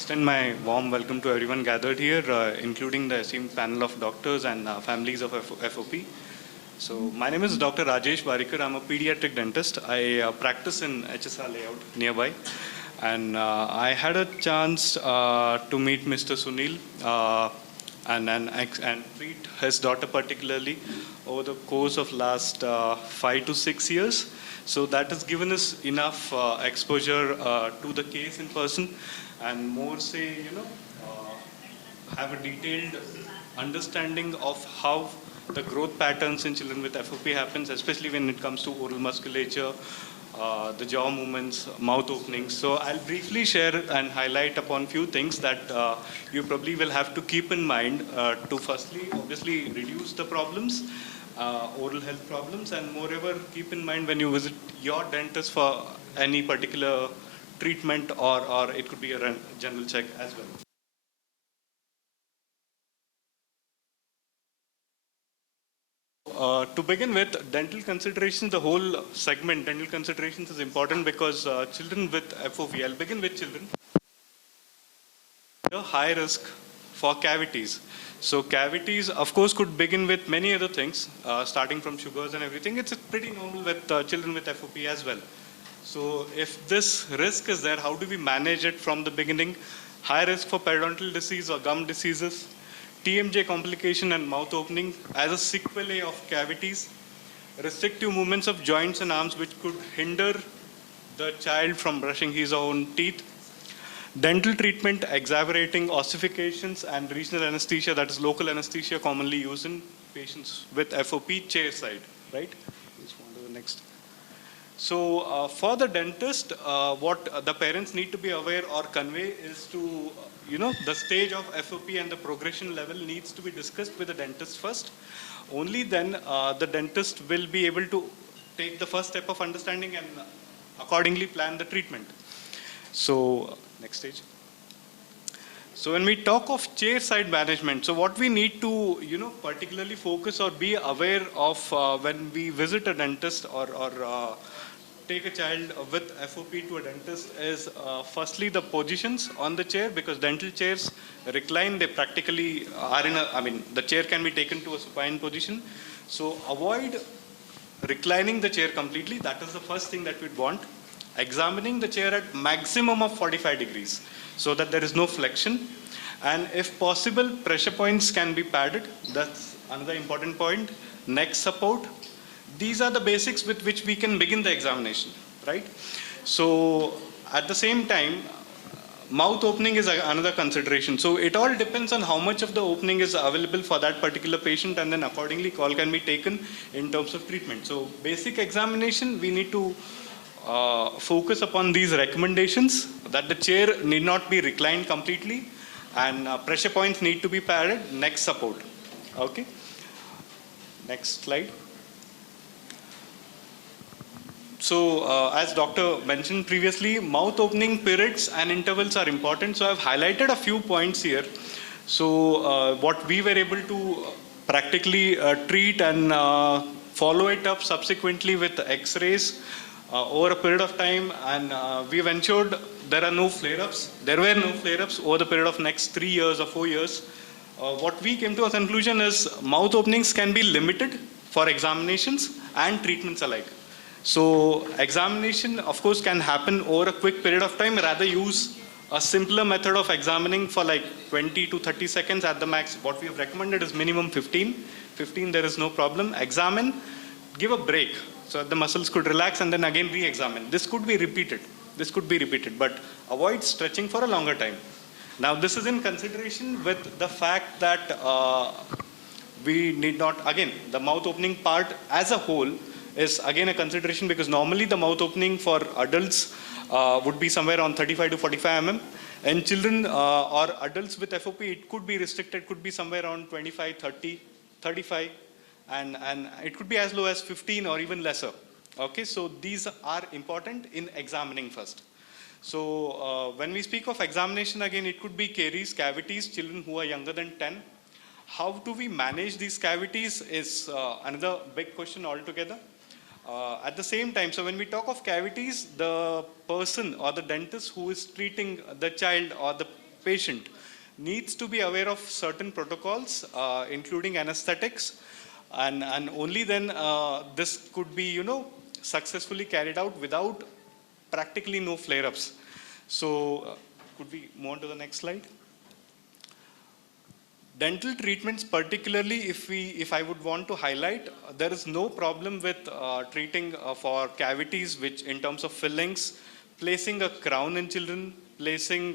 extend my warm welcome to everyone gathered here, including the esteemed panel of doctors and families of FOP. So my name is Dr. Rajesh. I'm a pediatric dentist. I practice in HSR layout nearby. And I had a chance to meet Mr. Sunil and treat his daughter particularly over the course of last 5 to 6 years. So that has given us enough exposure to the case in person and more say, have a detailed understanding of how the growth patterns in children with FOP happens, especially when it comes to oral musculature, the jaw movements, mouth openings. So I'll briefly share and highlight upon few things that you probably will have to keep in mind to firstly, obviously, reduce the problems, oral health problems, and moreover, keep in mind when you visit your dentist for any particular treatment or it could be a general check as well. To begin with, dental considerations, the whole segment, dental considerations is important because children with FOP, I'll begin with children, a high risk for cavities. So cavities, of course, could begin with many other things, starting from sugars and everything. It's pretty normal with children with FOP as well. So if this risk is there, how do we manage it from the beginning? High risk for periodontal disease or gum diseases, TMJ complication and mouth opening as a sequelae of cavities, restrictive movements of joints and arms which could hinder the child from brushing his own teeth, dental treatment exacerbating ossifications and regional anesthesia, that is local anesthesia commonly used in patients with FOP chair side, right? Please move on to the next. So for the dentist, what the parents need to be aware or convey is to, the stage of FOP and the progression level needs to be discussed with the dentist first. Only then the dentist will be able to take the first step of understanding and accordingly plan the treatment. So next stage. So when we talk of chair side management, so what we need to, particularly focus or be aware of when we visit a dentist or take a child with FOP to a dentist is firstly the positions on the chair, because dental chairs recline, they practically are the chair can be taken to a supine position. So avoid reclining the chair completely. That is the first thing that we'd want. Examining the chair at maximum of 45 degrees so that there is no flexion. And if possible, pressure points can be padded. That's another important point. Neck support. These are the basics with which we can begin the examination, right? So at the same time, mouth opening is another consideration. So it all depends on how much of the opening is available for that particular patient, and then accordingly call can be taken in terms of treatment. So basic examination, we need to focus upon these recommendations that the chair need not be reclined completely and pressure points need to be padded, neck support. Okay. Next slide. So as doctor mentioned previously, mouth opening periods and intervals are important. So I've highlighted a few points here. So what we were able to practically treat and follow it up subsequently with x-rays over a period of time, and we've ensured there are no flare-ups. There were no flare-ups over the period of next 3 years or 4 years. What we came to a conclusion is mouth openings can be limited for examinations and treatments alike. So examination, of course, can happen over a quick period of time. Rather use a simpler method of examining for like 20 to 30 seconds at the max. What we have recommended is minimum 15. 15, there is no problem. Examine, give a break so that the muscles could relax and then again re-examine. This could be repeated. This could be repeated, but avoid stretching for a longer time. Now, this is in consideration with the fact that we need not, again, the mouth opening part as a whole is again a consideration, because normally the mouth opening for adults would be somewhere on 35 to 45 mm. And children or adults with FOP, it could be restricted, could be somewhere around 25, 30, 35, and it could be as low as 15 or even lesser. Okay, so these are important in examining first. So when we speak of examination, again, it could be caries, cavities, children who are younger than 10. How do we manage these cavities is another big question altogether. At the same time, so when we talk of cavities, the person or the dentist who is treating the child or the patient needs to be aware of certain protocols, including anesthetics, and only then this could be, successfully carried out without practically no flare-ups. So, could we move on to the next slide? Dental treatments, particularly if I would want to highlight, there is no problem with treating for cavities, which in terms of fillings, placing a crown in children, placing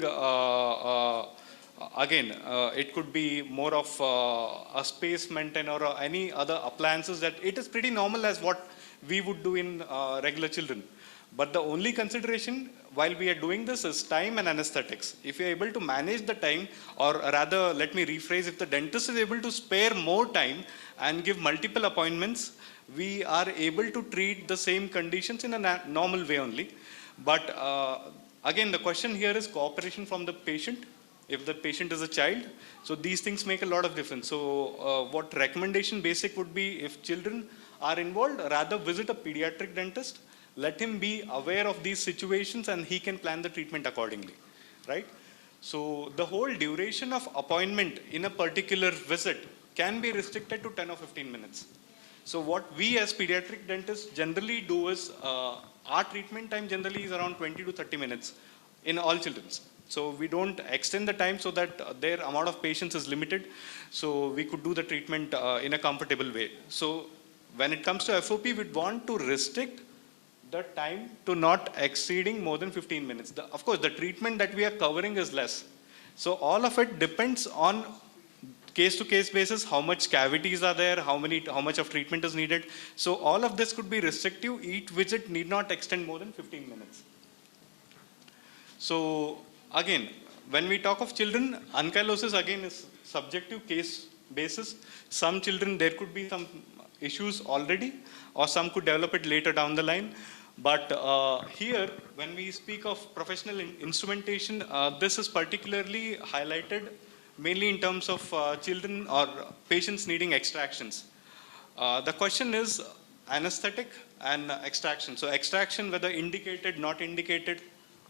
it could be more of a space maintain or any other appliances that it is pretty normal as what we would do in regular children. But the only consideration while we are doing this is time and anesthetics. If you're able to manage the time, or rather, let me rephrase, if the dentist is able to spare more time and give multiple appointments, we are able to treat the same conditions in a normal way only. But again, the question here is cooperation from the patient. If the patient is a child, so these things make a lot of difference. So what recommendation basic would be, if children are involved, rather visit a pediatric dentist. Let him be aware of these situations and he can plan the treatment accordingly, right? So the whole duration of appointment in a particular visit can be restricted to 10 or 15 minutes. So what we as pediatric dentists generally do is, our treatment time generally is around 20 to 30 minutes in all children. So we don't extend the time so that their amount of patience is limited. So we could do the treatment in a comfortable way. So when it comes to FOP, we'd want to restrict the time to not exceeding more than 15 minutes. Of course, the treatment that we are covering is less. So all of it depends on case-to-case basis, how much cavities are there, how much of treatment is needed. So all of this could be restrictive. Each visit need not extend more than 15 minutes. So again, when we talk of children, ankylosis again is subjective case basis. Some children, there could be some issues already, or some could develop it later down the line. But here, when we speak of professional instrumentation, this is particularly highlighted mainly in terms of children or patients needing extractions. The question is anesthetic and extraction. So extraction, whether indicated, not indicated,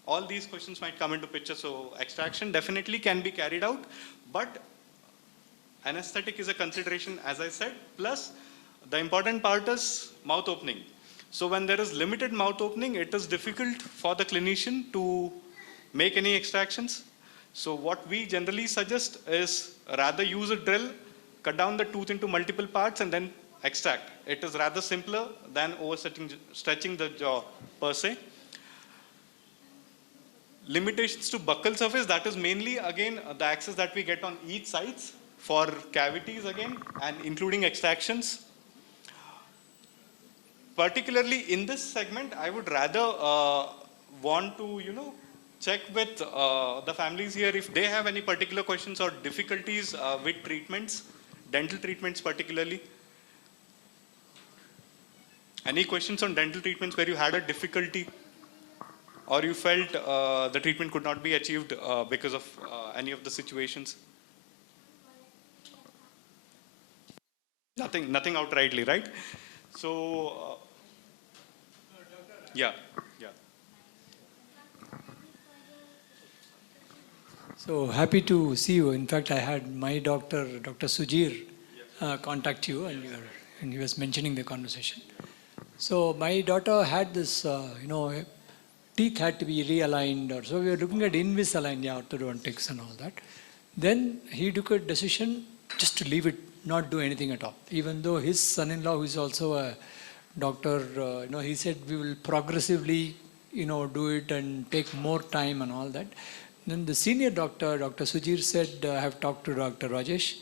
all these questions might come into picture. So extraction definitely can be carried out, but anesthetic is a consideration, as I said, plus the important part is mouth opening. So when there is limited mouth opening, it is difficult for the clinician to make any extractions. So what we generally suggest is rather use a drill, cut down the tooth into multiple parts and then extract. It is rather simpler than stretching the jaw per se. Limitations to buccal surface, that is mainly again the access that we get on each sides for cavities again and including extractions. Particularly in this segment, I would rather want to, check with the families here if they have any particular questions or difficulties with treatments, dental treatments particularly. Any questions on dental treatments where you had a difficulty or you felt the treatment could not be achieved because of any of the situations? Nothing outrightly, right? So, yeah. So happy to see you. In fact, I had my doctor, Dr. Sujir, contact you, and he was mentioning the conversation. So my daughter had this, teeth had to be realigned, or so we were looking at Invisalign, orthodontics and all that. Then he took a decision just to leave it, not do anything at all. Even though his son-in-law, who is also a doctor, he said we will progressively, do it and take more time and all that. Then the senior doctor, Dr. Sujir, said, I have talked to Dr. Rajesh,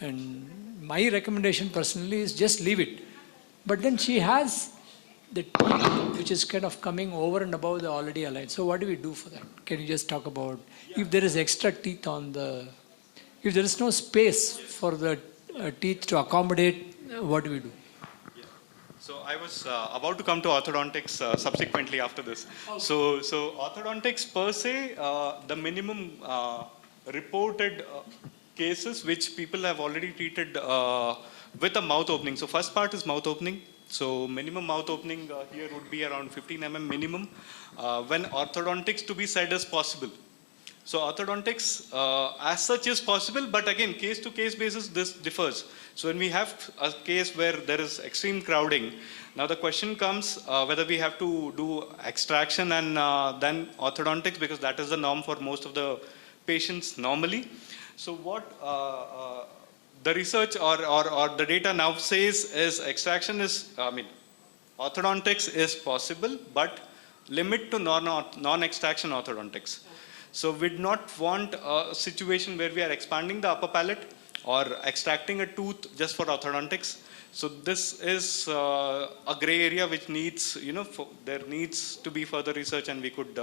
and my recommendation personally is just leave it. But then she has the teeth which is kind of coming over and above the already aligned. So what do we do for that? Can you just talk about if there is extra teeth if there is no space for the teeth to accommodate, what do we do? So I was about to come to orthodontics subsequently after this. Okay. So orthodontics per se, the minimum reported cases which people have already treated with a mouth opening. So first part is mouth opening. So minimum mouth opening here would be around 15 mm minimum when orthodontics to be said is possible. So orthodontics as such is possible, but again, case to case basis, this differs. So when we have a case where there is extreme crowding, now the question comes whether we have to do extraction and then orthodontics, because that is the norm for most of the patients normally. So what the research or the data now says is extraction is, orthodontics is possible, but limit to non-extraction orthodontics. So we'd not want a situation where we are expanding the upper palate or extracting a tooth just for orthodontics. So this is a gray area which needs, there needs to be further research, and we could.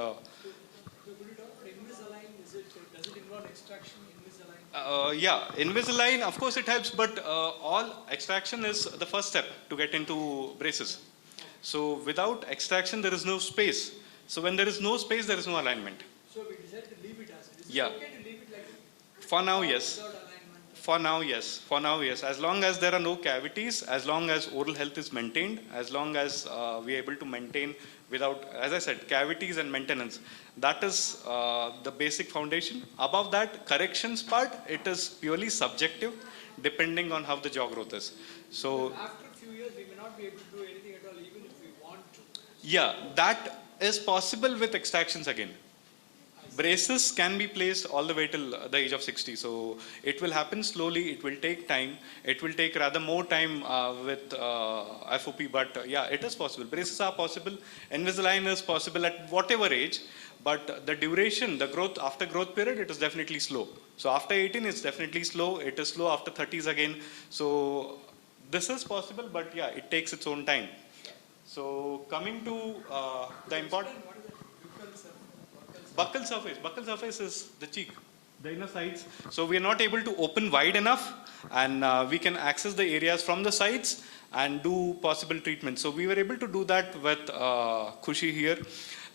Yeah, Invisalign, of course it helps, but all extraction is the first step to get into braces. So without extraction, there is no space. So when there is no space, there is no alignment. So we decided to leave it as it is. Yeah. Okay to leave it like For now, yes. For now, yes. For now, yes. As long as there are no cavities, as long as oral health is maintained, as long as we are able to maintain without, as I said, cavities and maintenance. That is the basic foundation. Above that, corrections part, it is purely subjective, depending on how the jaw growth is. So after a few years, we may not be able to do anything at all, even if we want to. yeah, that is possible with extractions again. Braces can be placed all the way till the age of 60. So it will happen slowly. It will take time. It will take rather more time with FOP. But yeah, it is possible. Braces are possible. Invisalign is possible at whatever age. But the duration, the growth, after growth period, it is definitely slow. So after 18, it's definitely slow. It is slow after 30s again. So this is possible, but yeah, it takes its own time. So coming to the important... Buccal surface is the cheek, the inner sides. So we are not able to open wide enough, and we can access the areas from the sides and do possible treatment. So we were able to do that with Khushi here.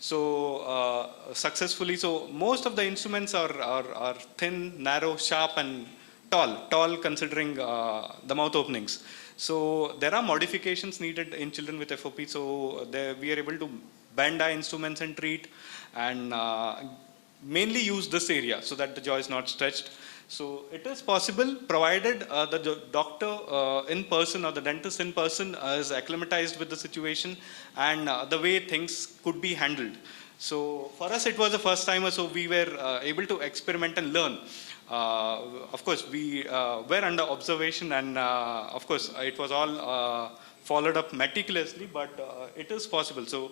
So successfully. So most of the instruments are thin, narrow, sharp, and tall considering the mouth openings. So there are modifications needed in children with FOP. So we are able to bend our instruments and treat, and mainly use this area so that the jaw is not stretched. So it is possible, provided the doctor in person or the dentist in person is acclimatized with the situation and the way things could be handled. So for us, it was the first time, so we were able to experiment and learn. Of course, we were under observation, and of course, it was all followed up meticulously, but it is possible. So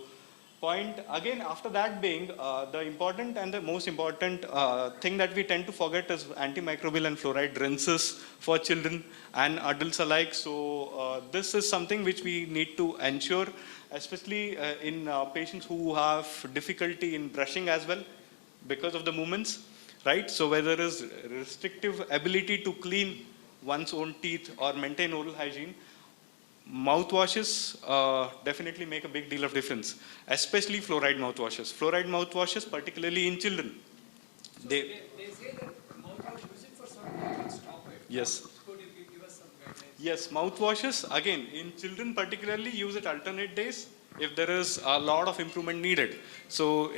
point again, after that being the important and the most important thing that we tend to forget is antimicrobial and fluoride rinses for children and adults alike. So this is something which we need to ensure, especially in patients who have difficulty in brushing as well because of the movements, right? So where there is restrictive ability to clean one's own teeth or maintain oral hygiene, mouthwashes definitely make a big deal of difference, especially fluoride mouthwashes. Fluoride mouthwashes, particularly in children. So they say that mouthwash, use it for some time and stop it. Yes. Could you give us some guidelines? Yes, mouthwashes, again, in children particularly, use it alternate days if there is a lot of improvement needed. So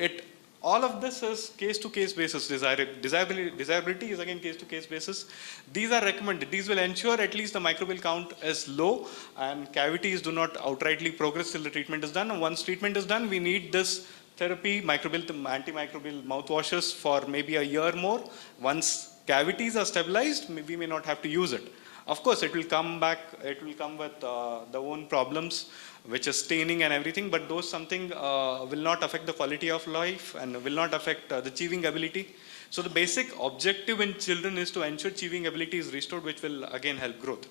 all of this is case-to-case basis. Desirability is again case-to-case basis. These are recommended. These will ensure at least the microbial count is low and cavities do not outrightly progress till the treatment is done. And once treatment is done, we need this therapy, antimicrobial mouthwashes for maybe a year more. Once cavities are stabilized, we may not have to use it. Of course, it will come back, it will come with the own problems, which is staining and everything, but those something will not affect the quality of life and will not affect the chewing ability. So the basic objective in children is to ensure chewing ability is restored, which will again help growth,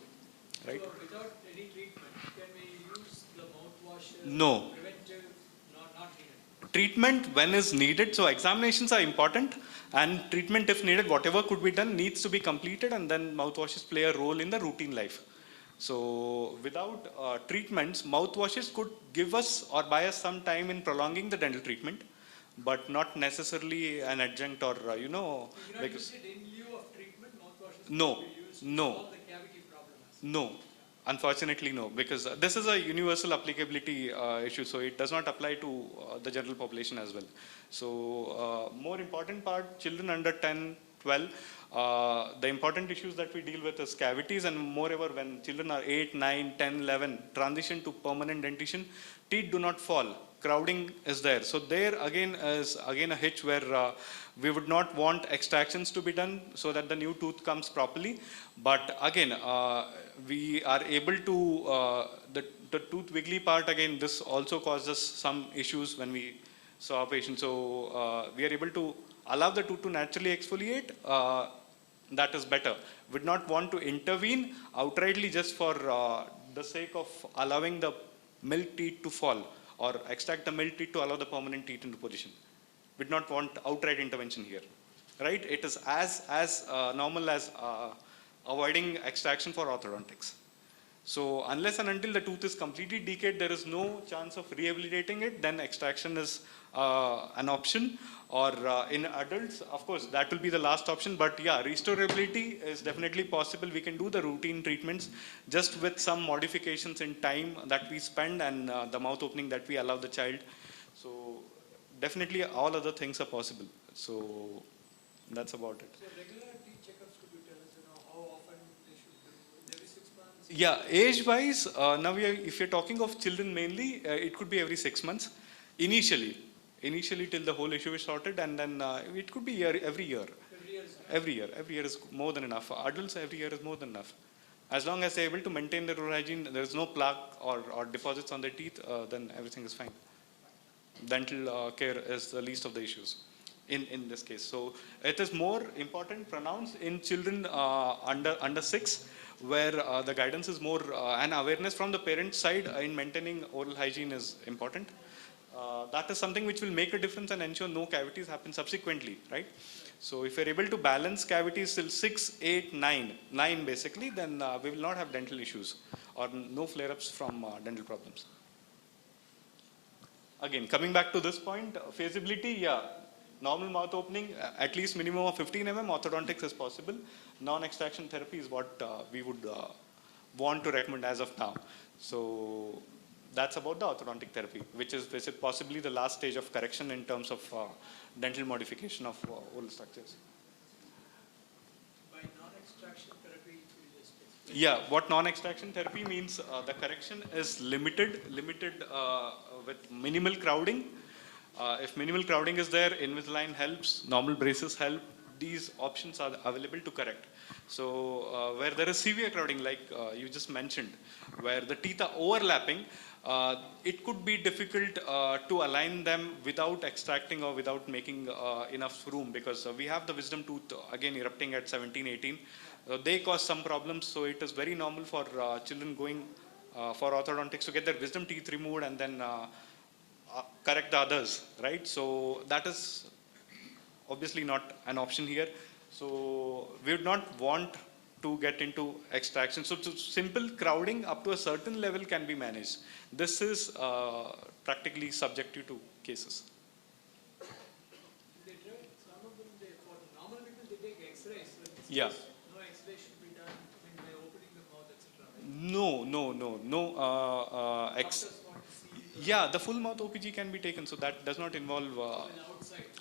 right? So without any treatment, can we use the mouthwash? No. Preventive, not needed. Treatment when is needed. So examinations are important, and treatment if needed, whatever could be done needs to be completed, and then mouthwashes play a role in the routine life. So without treatments, mouthwashes could give us or buy us some time in prolonging the dental treatment, but not necessarily an adjunct or, You cannot like, use it in lieu of treatment, mouthwashes no, can be used to no, solve the cavity problem. no. Unfortunately, no, because this is a universal applicability issue, so it does not apply to the general population as well. So, more important part, children under 10, 12, the important issues that we deal with is cavities, and moreover, when children are 8, 9, 10, 11, transition to permanent dentition, teeth do not fall. Crowding is there. So there again is again a hitch where we would not want extractions to be done so that the new tooth comes properly. But again, we are able to, the tooth wiggly part, again, this also causes some issues when we saw a patient. So we are able to allow the tooth to naturally exfoliate. That is better. Would not want to intervene outrightly just for the sake of allowing the milk teeth to fall or extract the milk teeth to allow the permanent teeth into position. Would not want outright intervention here, right? It is as normal as avoiding extraction for orthodontics. So unless and until the tooth is completely decayed, there is no chance of rehabilitating it, then extraction is an option. Or in adults, of course, that will be the last option. But yeah, restorability is definitely possible. We can do the routine treatments just with some modifications in time that we spend and the mouth opening that we allow the child. So definitely all other things are possible. So that's about it. So regular teeth checkups, could you tell us, how often they should do? Every 6 months? Yeah, age-wise, now if you're talking of children mainly, it could be every 6 months. Initially till the whole issue is sorted, and then it could be every year. Every year is more than enough. Adults, every year is more than enough. As long as they're able to maintain their oral hygiene, there is no plaque or deposits on their teeth, then everything is fine. Dental care is the least of the issues in this case. So it is more important, pronounced in children under 6, where the guidance is more and awareness from the parent side in maintaining oral hygiene is important. That is something which will make a difference and ensure no cavities happen subsequently, right? So if you're able to balance cavities till 6, 8, 9 basically, then we will not have dental issues or no flare-ups from dental problems. Again, coming back to this point, feasibility, yeah, normal mouth opening, at least minimum of 15 mm, orthodontics is possible. Non-extraction therapy is what we would want to recommend as of now. So that's about the orthodontic therapy, which is possibly the last stage of correction in terms of dental modification of oral structures. By non-extraction therapy, yeah, what non-extraction therapy means, the correction is limited with minimal crowding. If minimal crowding is there, Invisalign helps, normal braces help. These options are available to correct. So where there is severe crowding, like you just mentioned, where the teeth are overlapping, it could be difficult to align them without extracting or without making enough room, because we have the wisdom tooth again erupting at 17, 18. They cause some problems, so it is very normal for children going for orthodontics to get their wisdom teeth removed and then correct the others, right? So that is obviously not an option here. So we would not want to get into extraction. So simple crowding up to a certain level can be managed. This is practically subjective to cases. They try, some of them, for normal people, they take X-rays. So yeah. No X-ray should be done when they're opening the mouth, etc. No. Yeah, the full mouth OPG can be taken, so that does not involve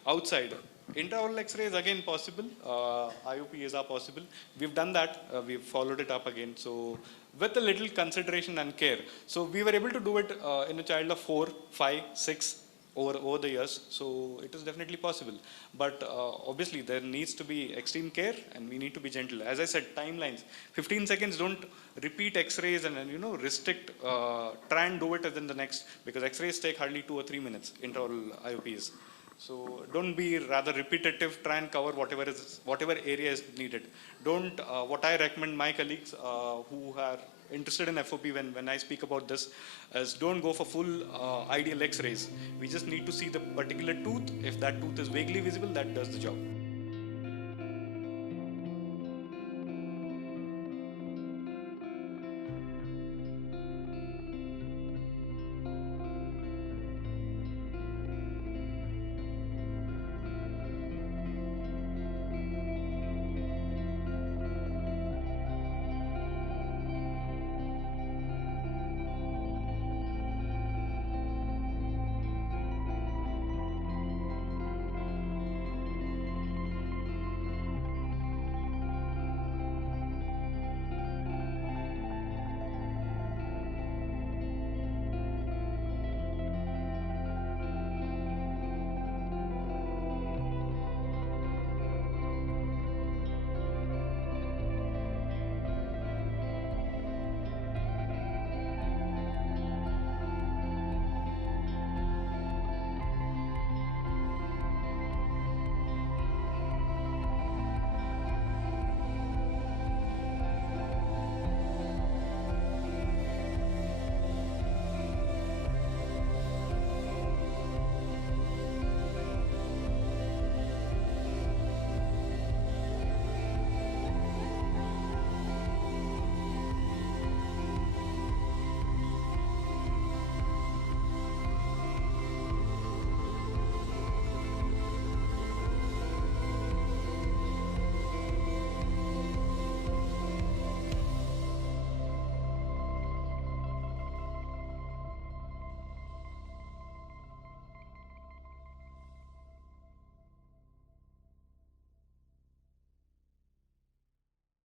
outside. Intraoral X-ray is again possible. IOPs are possible. We've done that. We've followed it up again. So with a little consideration and care. So we were able to do it in a child of 4, 5, 6 over the years. So it is definitely possible. But obviously there needs to be extreme care and we need to be gentle. As I said, timelines. 15 seconds, don't repeat X-rays and restrict, try and do it within the next, because X-rays take hardly 2 or 3 minutes, intraoral IOPs. So don't be rather repetitive, try and cover whatever area is needed. Don't, what I recommend my colleagues who are interested in FOP when I speak about this is don't go for full ideal X-rays. We just need to see the particular tooth. If that tooth is vaguely visible, that does the job.